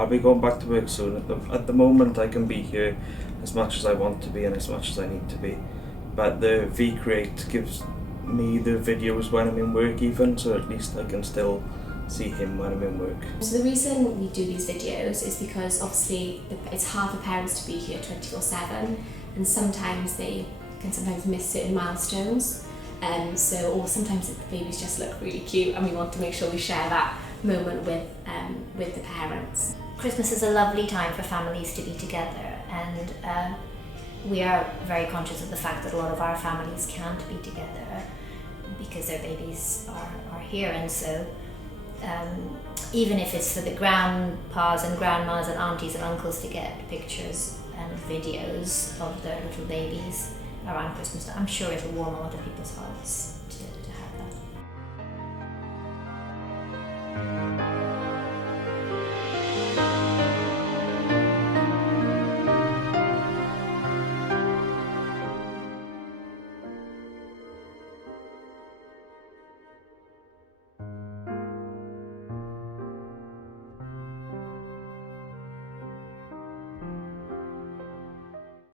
I'll be going back to work soon. At the moment I can be here as much as I want to be and as much as I need to be. But the V-Create gives me the videos when I'm in work even, so at least I can still see him when I'm in work. So the reason we do these videos is because obviously it's hard for parents to be here 24/7, and sometimes they can miss certain milestones. Or sometimes the babies just look really cute and we want to make sure we share that moment with the parents. Christmas is a lovely time for families to be together, and we are very conscious of the fact that a lot of our families can't be together because their babies are here, and so even if it's for the grandpas and grandmas and aunties and uncles to get pictures and videos of their little babies around Christmas, I'm sure it'll warm a lot of people's hearts to